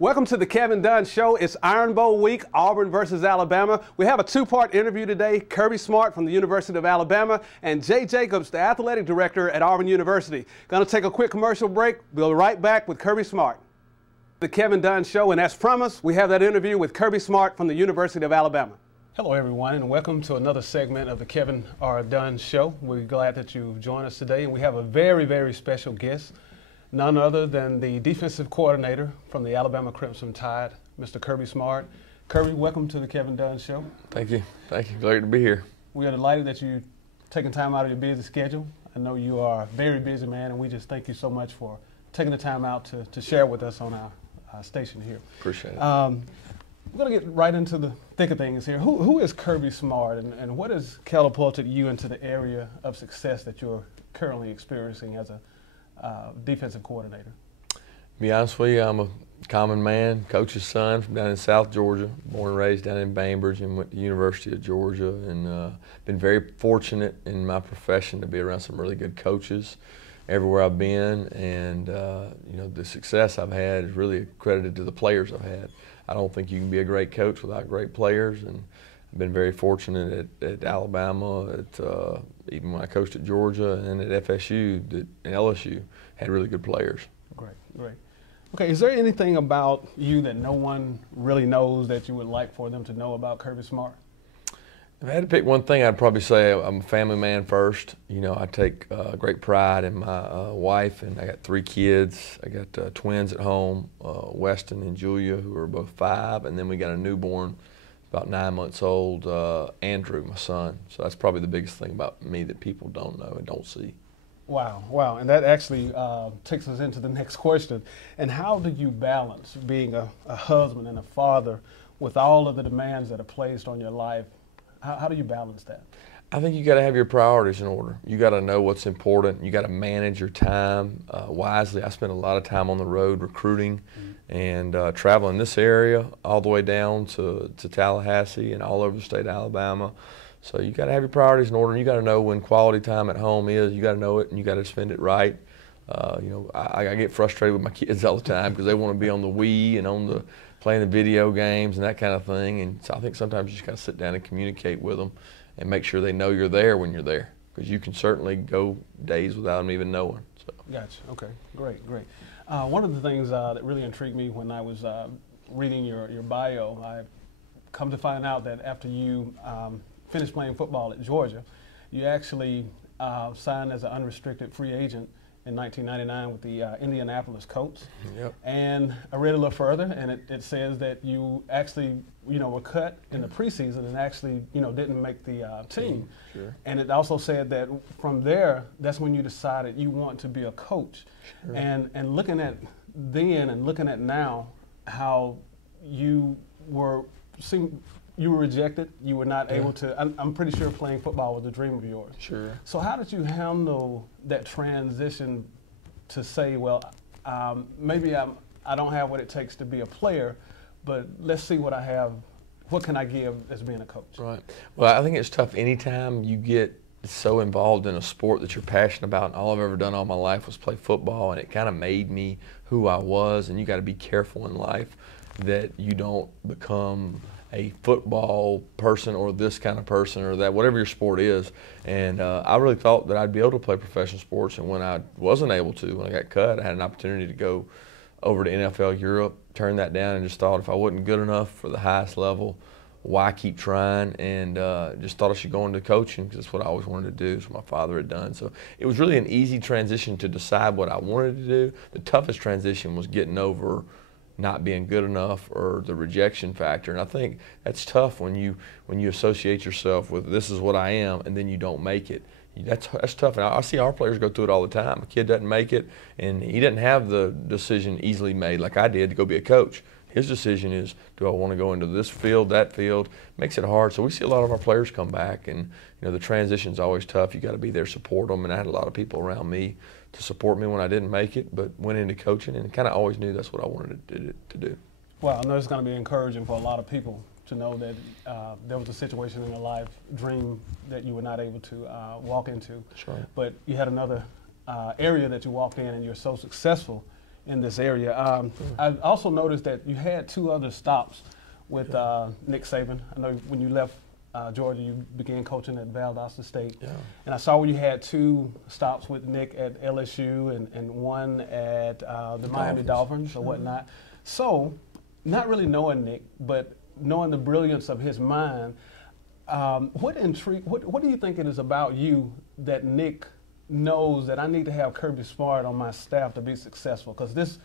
Welcome to the Kevin Dunn Show. It's Iron Bowl week, Auburn versus Alabama. We have a two-part interview today. Kirby Smart from the University of Alabama and Jay Jacobs, the athletic director at Auburn University. Going to take a quick commercial break. We'll be right back with Kirby Smart. The Kevin Dunn Show, and as promised, we have that interview with Kirby Smart from the University of Alabama. Hello, everyone, and welcome to another segment of the Kevin R. Dunn Show. We're glad that you've joined us today, and we have a very, very special guest. None other than the defensive coordinator from the Alabama Crimson Tide, Mr. Kirby Smart. Kirby, welcome to the Kevin Dunn Show. Thank you. Thank you. Glad to be here. We are delighted that you're taking time out of your busy schedule. I know you are a very busy man, and we just thank you so much for taking the time out to share with us on our station here. Appreciate it. We're going to get right into the thick of things here. Who is Kirby Smart, and what has catapulted you into the area of success that you're currently experiencing as a defensive coordinator? To be honest with you, I'm a common man, coach's son from down in South Georgia, born and raised down in Bainbridge, and went to the University of Georgia, and been very fortunate in my profession to be around some really good coaches everywhere I've been, and you know, the success I've had is really credited to the players I've had. I don't think you can be a great coach without great players, and I've been very fortunate at Alabama, even when I coached at Georgia, and at FSU and LSU, had really good players. Great, great. Okay, is there anything about you that no one really knows that you would like for them to know about Kirby Smart? If I had to pick one thing, I'd probably say I'm a family man first. You know, I take great pride in my wife, and I got 3 kids. I got twins at home, Weston and Julia, who are both 5, and then we got a newborn, about 9 months old, Andrew, my son. So that's probably the biggest thing about me that people don't know and don't see. Wow, wow, and that actually takes us into the next question. And how do you balance being a husband and a father with all of the demands that are placed on your life? How do you balance that? I think you got to have your priorities in order. You got to know what's important. You got to manage your time wisely. I spent a lot of time on the road recruiting and traveling this area all the way down to Tallahassee and all over the state of Alabama. So you got to have your priorities in order, and you got to know when quality time at home is. You got to know it, and you got to spend it right. You know, I get frustrated with my kids all the time because they want to be on the Wii and on the playing the video games and that kind of thing. And so I think sometimes you just got to sit down and communicate with them and make sure they know you're there when you're there, because you can certainly go days without them even knowing. So. Gotcha. Okay. Great. Great. One of the things that really intrigued me when I was reading your bio, I come to find out that after you finished playing football at Georgia, you actually signed as an unrestricted free agent in 1999 with the Indianapolis Colts. Yep. And I read a little further, and it says that you actually, were cut in the preseason and actually, didn't make the team. Sure. And it also said that from there, that's when you decided you want to be a coach. Sure. And looking at then and looking at now, how you were rejected. You were not able to. I'm pretty sure playing football was a dream of yours. Sure. So how did you handle that transition to say, well, maybe I don't have what it takes to be a player, but let's see what I have. What can I give as being a coach? Right. Well, I think it's tough anytime you get so involved in a sport that you're passionate about, and all I've ever done all my life was play football, and it kind of made me who I was. And you got to be careful in life that you don't become a football person or this kind of person or that, whatever your sport is. And I really thought that I'd be able to play professional sports, and when I wasn't able to, when I got cut, I had an opportunity to go over to NFL Europe, turned that down, and just thought if I wasn't good enough for the highest level, why keep trying? And just thought I should go into coaching, because that's what I always wanted to do. It's what my father had done. So it was really an easy transition to decide what I wanted to do. The toughest transition was getting over not being good enough or the rejection factor. And I think that's tough when you associate yourself with this is what I am, and then you don't make it. That's tough. And I see our players go through it all the time. A kid doesn't make it, and he doesn't have the decision easily made like I did to go be a coach. His decision is, do I want to go into this field, that field? Makes it hard. So we see a lot of our players come back, and the transition's always tough. You got to be there, support them, and I had a lot of people around me to support me when I didn't make it, but went into coaching and kind of always knew that's what I wanted to do. Well, I know it's going to be encouraging for a lot of people to know that there was a situation in your life, dream that you were not able to walk into. That's right. But you had another area that you walked in, and you're so successful in this area. I also noticed that you had 2 other stops with Nick Saban. I know when you left Georgia, you began coaching at Valdosta State. Yeah. And I saw where you had 2 stops with Nick at LSU and 1 at the Miami Dolphins or whatnot. So, not really knowing Nick, but knowing the brilliance of his mind, what do you think it is about you that Nick knows that I need to have Kirby Smart on my staff to be successful? Because this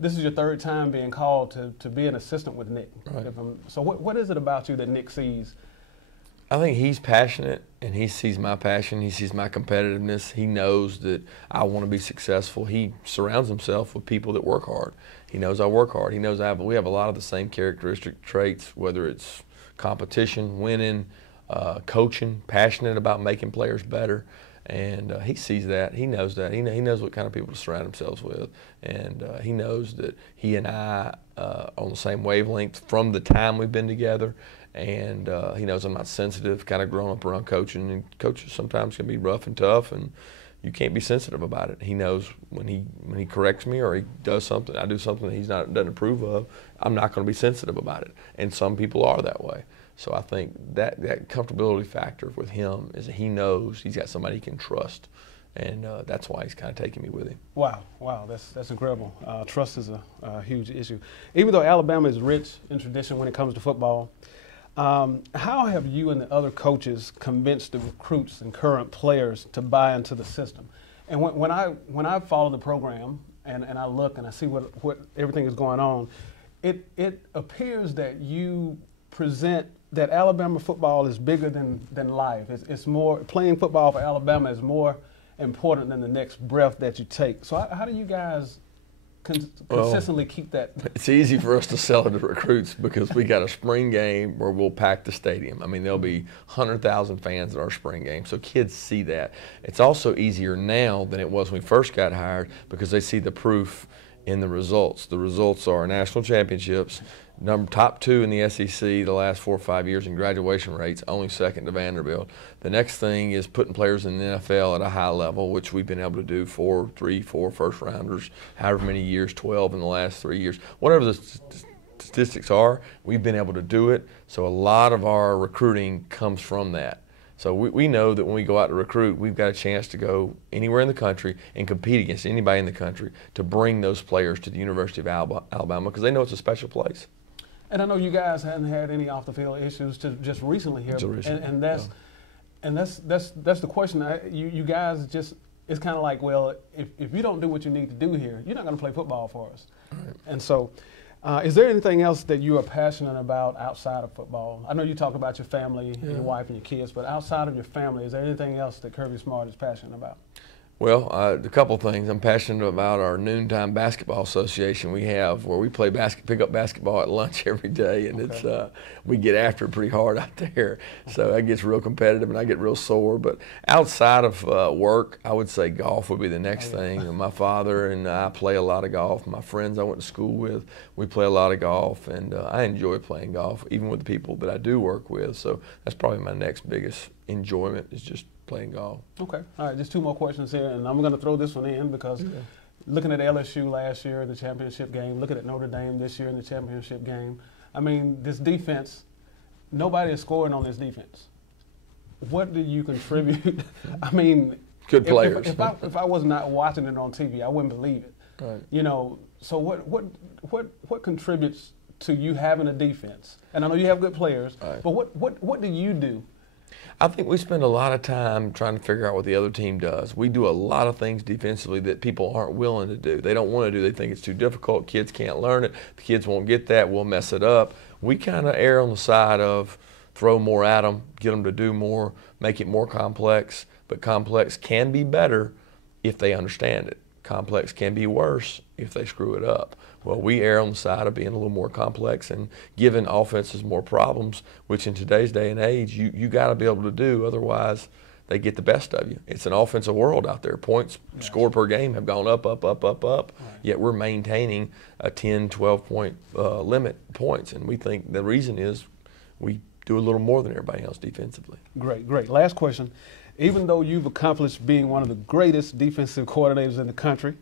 is your 3rd time being called to be an assistant with Nick. Right. So what is it about you that Nick sees? I think he's passionate, and he sees my passion. He sees my competitiveness. He knows that I want to be successful. He surrounds himself with people that work hard. He knows I work hard. He knows we have a lot of the same characteristic traits, whether it's competition, winning, coaching, passionate about making players better. And he sees that. He knows that. He knows what kind of people to surround themselves with. And he knows that he and I are on the same wavelength from the time we've been together. And he knows I'm not sensitive, kind of grown up around coaching. And coaches sometimes can be rough and tough, and you can't be sensitive about it. He knows when he corrects me or he does something, I do something that doesn't approve of, I'm not going to be sensitive about it. And some people are that way. So I think that comfortability factor with him is that he knows he's got somebody he can trust, and that's why he's kind of taking me with him. Wow, that's incredible. Trust is a huge issue. Even though Alabama is rich in tradition when it comes to football, how have you and the other coaches convinced the recruits and current players to buy into the system? And when I follow the program and I look and I see what everything is going on, it appears that you present that Alabama football is bigger than life. It's more, playing football for Alabama is more important than the next breath that you take. So how do you guys consistently keep that? It's easy for us to sell it to recruits because we got a spring game where we'll pack the stadium. I mean, there'll be 100,000 fans at our spring game, so kids see that. It's also easier now than it was when we first got hired because they see the proof in the results. The results are national championships, top 2 in the SEC the last 4 or 5 years in graduation rates, only second to Vanderbilt. The next thing is putting players in the NFL at a high level, which we've been able to do 3, 4 first rounders, however many years, 12 in the last 3 years. Whatever the statistics are, we've been able to do it. So a lot of our recruiting comes from that. So we know that when we go out to recruit, we've got a chance to go anywhere in the country and compete against anybody in the country to bring those players to the University of Alabama because they know it's a special place. And I know you guys hadn't had any off-the-field issues just recently here, and that's the question. You guys just, it's kind of like, well, if you don't do what you need to do here, you're not going to play football for us. Right. And so, is there anything else that you are passionate about outside of football? I know you talk about your family, your wife, and your kids, but outside of your family, is there anything else that Kirby Smart is passionate about? Well, a couple things. I'm passionate about our noontime basketball association we have, where we play pick up basketball at lunch every day, and it's we get after it pretty hard out there. So that gets real competitive, and I get real sore. But outside of work, I would say golf would be the next thing. And my father and I play a lot of golf. My friends I went to school with, we play a lot of golf, and I enjoy playing golf, even with the people that I do work with. So that's probably my next biggest enjoyment is just playing golf. Okay. All right, just 2 more questions here, and I'm going to throw this one in because looking at LSU last year in the championship game, looking at Notre Dame this year in the championship game, I mean, this defense, nobody is scoring on this defense. What do you contribute? I mean, good players. If I was not watching it on TV, I wouldn't believe it. Right. You know, so what contributes to you having a defense? And I know you have good players, but what do you do? I think we spend a lot of time trying to figure out what the other team does. We do a lot of things defensively that people aren't willing to do. They don't want to do. They think it's too difficult. Kids can't learn it. The kids won't get that. We'll mess it up. We kind of err on the side of throw more at them, get them to do more, make it more complex. But complex can be better if they understand it. Complex can be worse if they screw it up. Well, we err on the side of being a little more complex and giving offenses more problems, which in today's day and age, you got to be able to do. Otherwise, they get the best of you. It's an offensive world out there. Points scored per game have gone up. Right. Yet we're maintaining a 10, 12-point limit points. And we think the reason is we do a little more than everybody else defensively. Great. Last question. Even though you've accomplished being one of the greatest defensive coordinators in the country,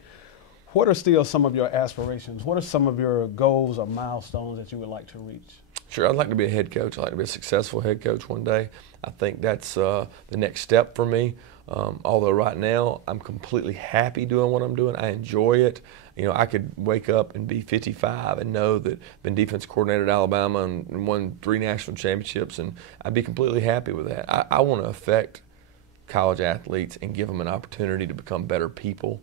what are still some of your aspirations? What are some of your goals or milestones that you would like to reach? Sure, I'd like to be a head coach. I'd like to be a successful head coach one day. I think that's the next step for me. Although right now I'm completely happy doing what I'm doing. I enjoy it. You know, I could wake up and be 55 and know that I've been defense coordinator at Alabama and won 3 national championships, and I'd be completely happy with that. I want to affect college athletes and give them an opportunity to become better people.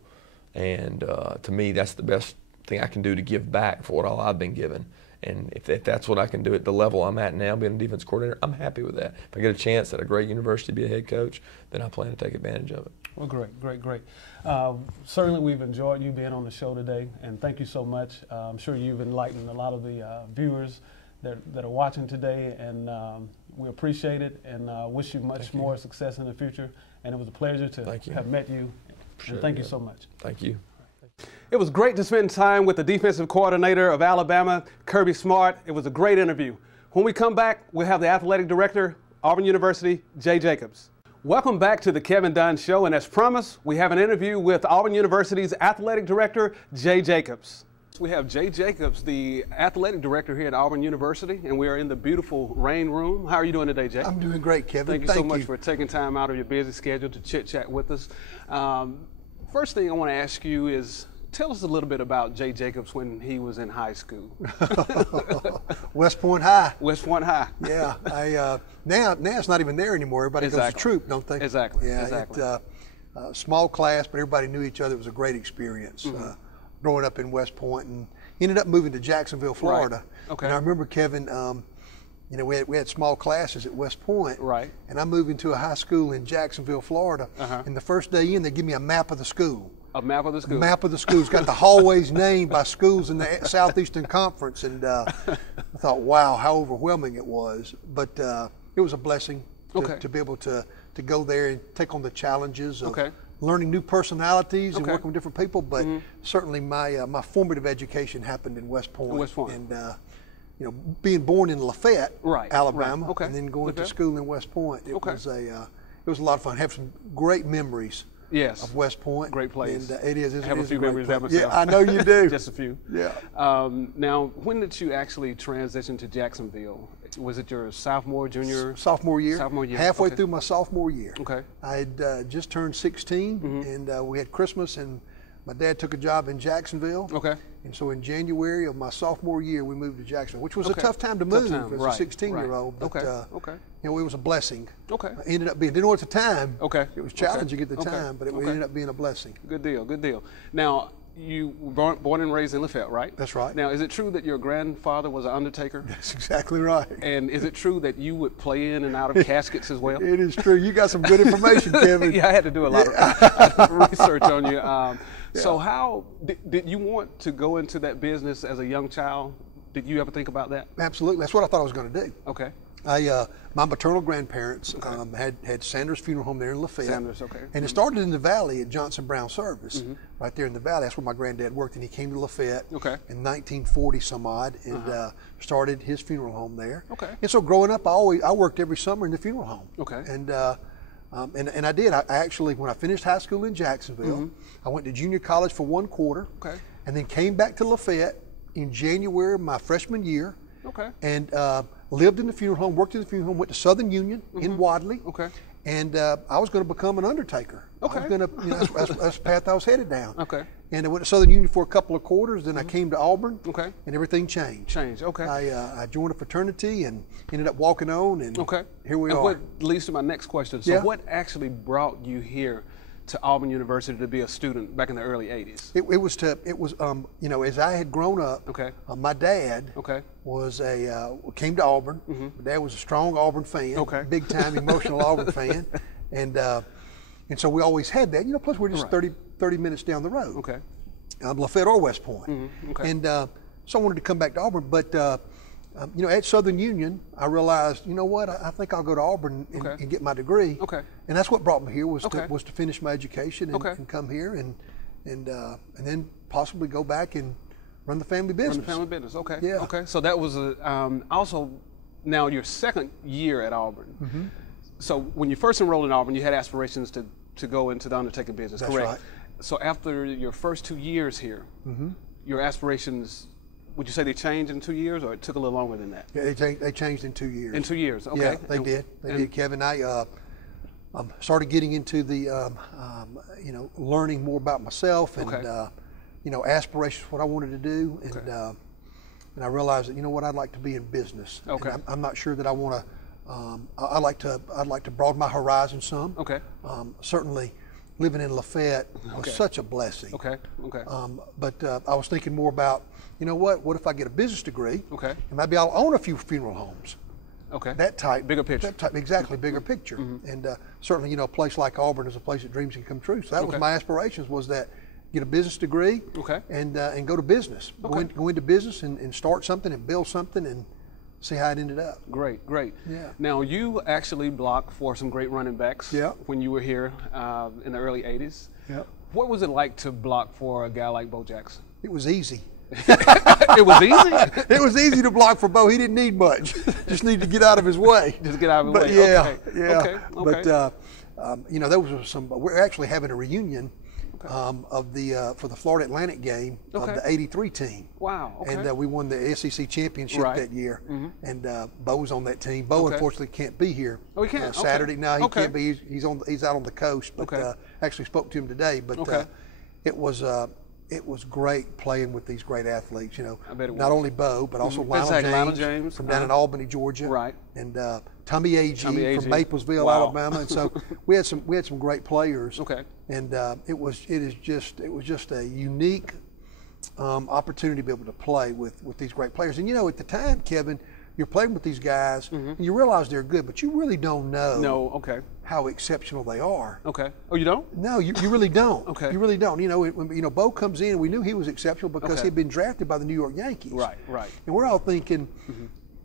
And to me, that's the best thing I can do to give back for what all I've been given. And if that's what I can do at the level I'm at now, being a defense coordinator, I'm happy with that. If I get a chance at a great university to be a head coach, then I plan to take advantage of it. Well, great. Certainly we've enjoyed you being on the show today, and thank you so much. I'm sure you've enlightened a lot of the viewers that are watching today, and we appreciate it and wish you much more success in the future. And it was a pleasure to have met you. And thank you so much. Thank you. It was great to spend time with the defensive coordinator of Alabama, Kirby Smart. It was a great interview. When we come back, we'll have the athletic director, Auburn University, Jay Jacobs. Welcome back to the Kevin Dunn Show, and as promised, we have an interview with Auburn University's athletic director, Jay Jacobs. We have Jay Jacobs, the athletic director here at Auburn University, and we are in the beautiful Rain Room. How are you doing today, Jay? I'm doing great, Kevin. Thank you so much for taking time out of your busy schedule to chit-chat with us. First thing I want to ask you is, tell us a little bit about Jay Jacobs when he was in high school. West Point High. West Point High. Yeah. Now it's not even there anymore. Everybody goes to troop, don't they? Exactly. Yeah. Exactly. Small class, but everybody knew each other. It was a great experience. Growing up in West Point, and ended up moving to Jacksonville, Florida. Right. Okay. And I remember, Kevin, you know, we had small classes at West Point. Right. And I moved into a high school in Jacksonville, Florida. And the first day in, they give me a map of the school. A map of the school? A map of the school. It's got the hallways named by schools in the Southeastern Conference. And I thought, wow, how overwhelming it was. But it was a blessing to be able to go there and take on the challenges of learning new personalities and working with different people. But certainly my formative education happened in West Point. And you know, being born in Lafayette, Alabama, and then going to school in West Point, it was a lot of fun. I have some great memories. Yes. Of West Point. Great place. And it is. I have a few memories of myself. Yeah, I know you do. Just a few. Yeah. Now, when did you actually transition to Jacksonville? Was it your sophomore, junior? Sophomore year. Sophomore year. Halfway through my sophomore year. Okay. I had just turned 16, and we had Christmas, and my dad took a job in Jacksonville. Okay. And so in January of my sophomore year, we moved to Jacksonville, which was a tough time to move as a 16-year-old. But, you know, it was a blessing. Okay. I ended up being, didn't know at the time. Okay. It was challenging at the time, but it ended up being a blessing. Good deal, good deal. Now, you were born and raised in Lafayette, right? That's right. Now, is it true that your grandfather was an undertaker? That's exactly right. And is it true that you would play in and out of caskets as well? It is true. You got some good information, Kevin. Yeah, I had to do a lot of research on you. So how did you want to go into that business as a young child? Did you ever think about that? Absolutely. That's what I thought I was going to do. Okay. My maternal grandparents had Sanders Funeral Home there in Lafayette. Sanders, okay. And it started in the Valley at Johnson Brown Service, right there in the Valley. That's where my granddad worked, and he came to Lafayette in 1940 some odd, and started his funeral home there. Okay. And so growing up, I worked every summer in the funeral home. Okay. And I did. I actually, when I finished high school in Jacksonville, I went to junior college for 1 quarter, and then came back to Lafayette in January of my freshman year. Okay. And lived in the funeral home, worked in the funeral home, went to Southern Union in Wadley. Okay. And I was going to become an undertaker. Okay. I was going to, you know, that's the path I was headed down. Okay. And I went to Southern Union for a couple of quarters, then I came to Auburn. Okay. And everything changed. Okay. I joined a fraternity and ended up walking on, and here we are. What leads to my next question. So what actually brought you here to Auburn University to be a student back in the early 80s? It was you know, as I had grown up, my dad was came to Auburn. My dad was a strong Auburn fan, big time emotional Auburn fan, and so we always had that, you know, plus we're just 30 minutes down the road. Okay. Lafayette or West Point. And so I wanted to come back to Auburn, but you know, at Southern Union, I realized, you know what, I think I'll go to Auburn and get my degree. Okay. And that's what brought me here, was to finish my education and come here and then possibly go back and run the family business. Run the family business. Okay. Yeah. Okay. So that was also now your second year at Auburn. So when you first enrolled in Auburn, you had aspirations to go into the undertaking business, That's correct? Right. So after your first 2 years here, your aspirations, would you say they changed in 2 years, or it took a little longer than that? Yeah, they changed in 2 years. In 2 years, okay. Yeah, they did. They did, Kevin. I started getting into the, you know, learning more about myself and, you know, aspirations, what I wanted to do, and I realized that, you know what, I'd like to be in business. Okay. And I'm not sure that I want to. I'd like to broaden my horizon some. Okay. Certainly, living in Lafayette was such a blessing. Okay. Okay. But I was thinking more about, you know what if I get a business degree? Okay. And maybe I'll own a few funeral homes. Okay. That type. Bigger picture. That type, exactly, bigger picture. And certainly, you know, a place like Auburn is a place that dreams can come true. So that was my aspirations, was that get a business degree and go to business. Go into business and start something and build something and see how it ended up. Great, great. Yeah. Now, you actually blocked for some great running backs when you were here in the early 80s. Yeah. What was it like to block for a guy like Bo Jackson? It was easy. It was easy? It was easy to block for Bo. He didn't need much. Just need to get out of his way. Just get out of his way. Yeah, okay. yeah. Okay. But you know, there was some. We're actually having a reunion of the for the Florida Atlantic game of the '83 team. Wow. Okay. And we won the SEC championship that year. And Bo was on that team. Bo unfortunately can't be here. Oh, he can't. Saturday. No, he can't be. He's out on the coast. But actually spoke to him today. But it was great playing with these great athletes. You know, not only Bo, but also Lionel James from down in Albany, Georgia. Right. And Tommy Agee from Maplesville, Alabama. And so we had some great players. Okay. And it was just a unique opportunity to be able to play with these great players. And you know, at the time, Kevin, you're playing with these guys, and you realize they're good, but you really don't know how exceptional they are. Okay. Oh, you don't? No, you really don't. Okay. You really don't. You know, Bo comes in, and we knew he was exceptional because he'd been drafted by the New York Yankees. Right, right. And we're all thinking,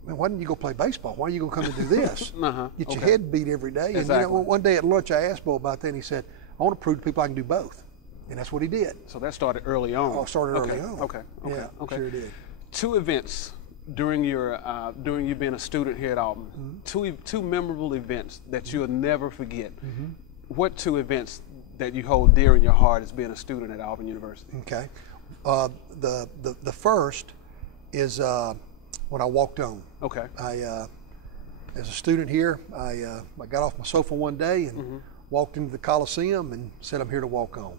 man, why didn't you go play baseball? Why are you going to come and do this? Get your head beat every day. And you know, one day at lunch, I asked Bo about that, and he said, I want to prove to people I can do both. And that's what he did. So that started early on. Oh, it started early on. Okay. Yeah, sure did. 2 events during you being a student here at Auburn. 2 memorable events that you'll never forget. What 2 events that you hold dear in your heart as being a student at Auburn University? Okay. The first is when I walked on. Okay. As a student here, I got off my sofa one day and walked into the Coliseum and said, "I'm here to walk on."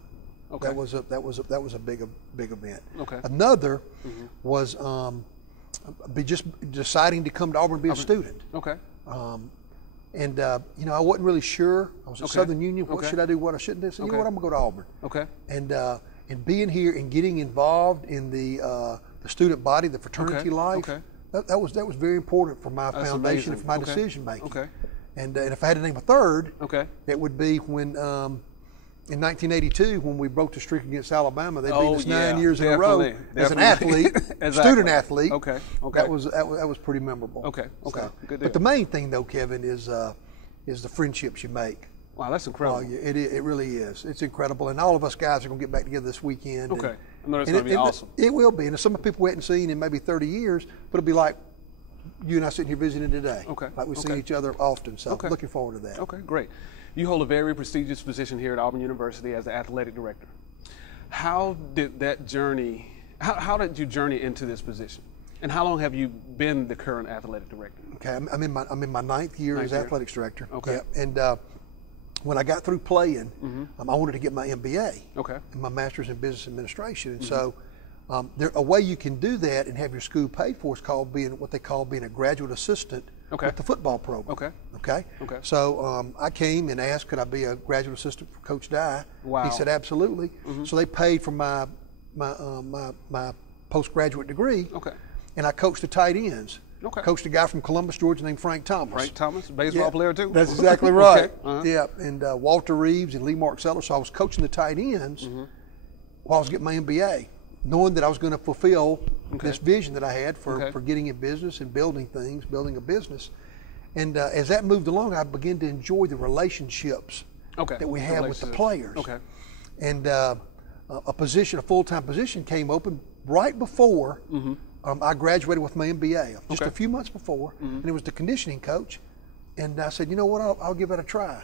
Okay. That was a big event. Okay. Another was just deciding to come to Auburn and be a student. Okay. And you know, I wasn't really sure. I was at Southern Union. What should I do? What I shouldn't do? So you know what? I'm gonna go to Auburn. Okay. And being here and getting involved in the student body, the fraternity life. Okay. That was very important for my foundation and for my decision making. Okay. And if I had to name a third, it would be when in 1982 when we broke the streak against Alabama. They beat us 9 years in a row as an athlete, student athlete. Okay. Okay. That was pretty memorable. Okay. Okay. So, good deal. But the main thing though, Kevin, is the friendships you make. Wow, that's incredible. It really is. It's incredible, and all of us guys are going to get back together this weekend. Okay, I know it's going to be awesome. It will be, and some people we hadn't seen in maybe 30 years, but it'll be like you and I sitting here visiting today. Okay. Like we've seen each other often, so looking forward to that. Okay, great. You hold a very prestigious position here at Auburn University as the athletic director. How did that journey? How did you journey into this position? And how long have you been the current athletic director? Okay, I'm in my 9th year as athletics director. Okay. Yeah, and when I got through playing, I wanted to get my MBA, and my master's in business administration. And so, a way you can do that and have your school paid for is called what they call being a graduate assistant with the football program. Okay. So I came and asked, could I be a graduate assistant for Coach Dye? Wow. He said absolutely. So they paid for my postgraduate degree. Okay. And I coached the tight ends. Okay. Coached a guy from Columbus, Georgia named Frank Thomas. Frank Thomas, baseball player too? That's exactly right. Yeah, and Walter Reeves and Lee Markseller. So I was coaching the tight ends while I was getting my MBA, knowing that I was going to fulfill this vision that I had for getting in business and building things, building a business. And as that moved along, I began to enjoy the relationships that we have with the players. Okay. And a full-time position came open right before I graduated with my MBA, just a few months before, and it was the conditioning coach. And I said, you know what, I'll give it a try.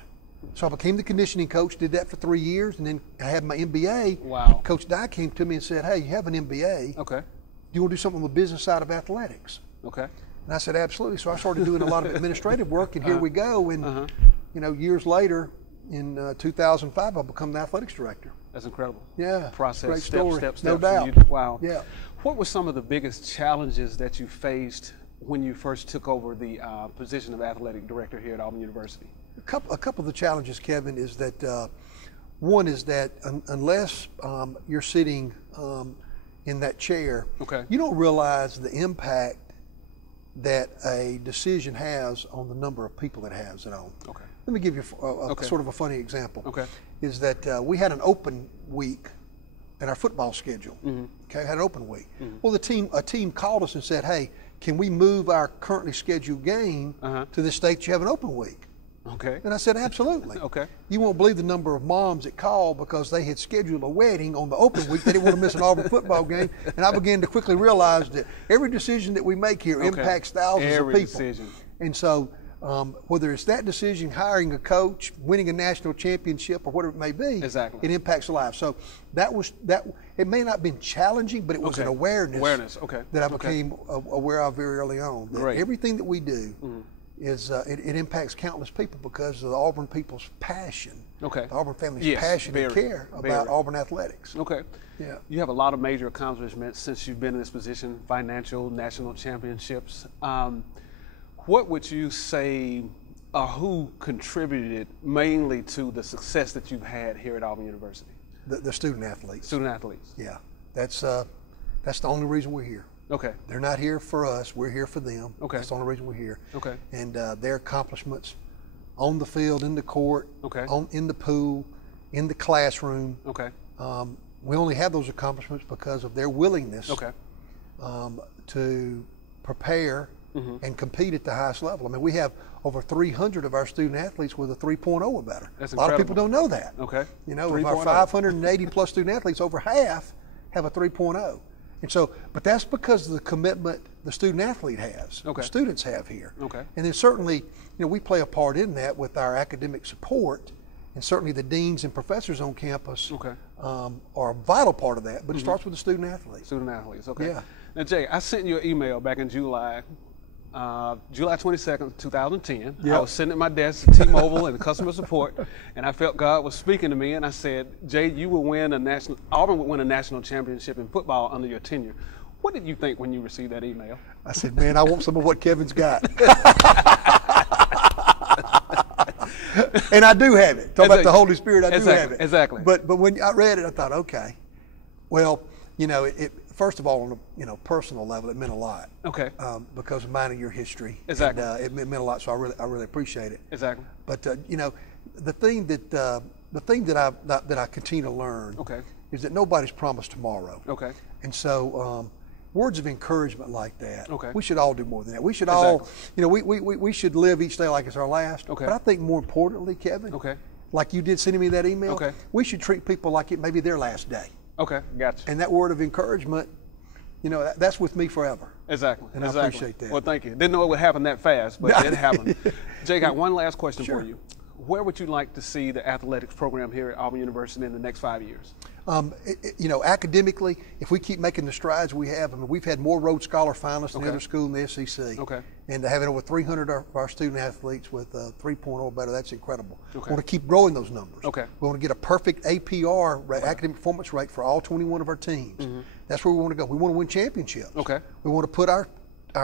So I became the conditioning coach, did that for 3 years, and then I had my MBA. Wow. Coach Dye came to me and said, hey, you have an MBA. Okay. Do you want to do something on the business side of athletics? Okay. And I said, absolutely. So I started doing a lot of administrative work, and here we go. And, you know, years later, in 2005, I become the athletics director. That's incredible. Yeah. Process, great step, story. step. No doubt. Wow. Yeah. What were some of the biggest challenges that you faced when you first took over the position of athletic director here at Auburn University? A couple of the challenges, Kevin, is that one is that unless you're sitting in that chair, you don't realize the impact that a decision has on the number of people it has it on. Okay. Let me give you sort of a funny example. Okay. Is that we had an open week in our football schedule. Okay, had an open week. Well, a team called us and said, "Hey, can we move our currently scheduled game to this state that you have an open week?" Okay. And I said, absolutely. Okay. You won't believe the number of moms that called because they had scheduled a wedding on the open week. They didn't want to miss an Auburn football game. And I began to quickly realize that every decision that we make here impacts thousands of people. Decision. And so whether it's that decision, hiring a coach, winning a national championship, or whatever it may be, it impacts lives. So that it may not have been challenging, but it was an awareness that I became aware of very early on. That everything that we do is it impacts countless people because of the Auburn people's passion, the Auburn family's passion and care about Auburn athletics. Okay. Yeah. You have a lot of major accomplishments since you've been in this position, financial, national championships. What would you say, who contributed mainly to the success that you've had here at Auburn University? The student athletes. Student athletes. Yeah. That's the only reason we're here. Okay. They're not here for us. We're here for them. Okay. That's the only reason we're here. Okay. And their accomplishments on the field, in the court, in the pool, in the classroom. Okay. We only have those accomplishments because of their willingness to prepare and compete at the highest level. I mean, we have over 300 of our student athletes with a 3.0 or better. That's a lot of people don't know that. Okay. You know, of our 580 plus student athletes, over half have a 3.0. And so, but that's because of the commitment the student athlete has, the students have here. Okay. And then certainly, you know, we play a part in that with our academic support, and certainly the deans and professors on campus are a vital part of that, but it starts with the student athletes. Student athletes, okay. Yeah. Now, Jay, I sent you an email back in July 22nd, 2010. I was sitting at my desk at T-Mobile in customer support, and I felt God was speaking to me, and I said, Jay, you will win Auburn would win a national championship in football under your tenure. What did you think when you received that email? I said, man, I want some of what Kevin's got. And I do have it. Talk about the Holy Spirit, I do have it. Exactly. But when I read it, I thought, okay, well, you know, first of all, on a personal level, it meant a lot. Okay. Because of mine and your history. Exactly. And, it meant a lot, so I really appreciate it. Exactly. But you know, the thing that I continue to learn is that nobody's promised tomorrow. Okay. And so words of encouragement like that, we should all do more than that. We should all, you know, we should live each day like it's our last. Okay. But I think more importantly, Kevin, like you did sending me that email, we should treat people like it may be their last day. Okay, gotcha. And that word of encouragement, you know, that's with me forever. Exactly. And I appreciate that. Well, thank you. Didn't know it would happen that fast, but it happened. Jay, got one last question for you. Where would you like to see the athletics program here at Auburn University in the next 5 years? You know, academically, if we keep making the strides we have, I mean, we've had more Rhodes Scholar finalists than any other school in the SEC. Okay. And having over 300 of our student athletes with 3.0 or better, that's incredible. Okay. We want to keep growing those numbers. Okay. We want to get a perfect APR, academic performance rate, for all 21 of our teams. That's where we want to go. We want to win championships. Okay. We want to put our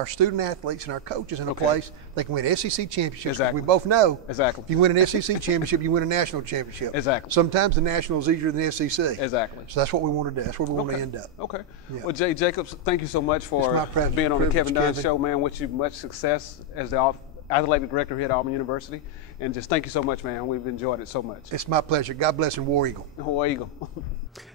student athletes and our coaches in a place they can win SEC championships. We both know if you win an SEC championship, you win a national championship. Sometimes the national is easier than the SEC. So that's what we want to do. That's where we want to end up. Okay. Yeah. Well, Jay Jacobs, thank you so much for being on the Kevin Dunn Show, man. Wish you much success as the athletic director here at Auburn University. And just thank you so much, man. We've enjoyed it so much. It's my pleasure. God bless and War Eagle. War Eagle.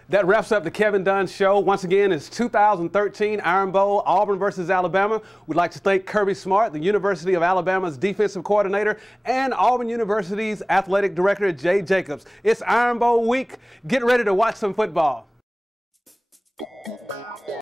That wraps up the Kevin Dunn Show. Once again, it's 2013 Iron Bowl, Auburn versus Alabama. We'd like to thank Kirby Smart, the University of Alabama's defensive coordinator, and Auburn University's athletic director, Jay Jacobs. It's Iron Bowl week. Get ready to watch some football.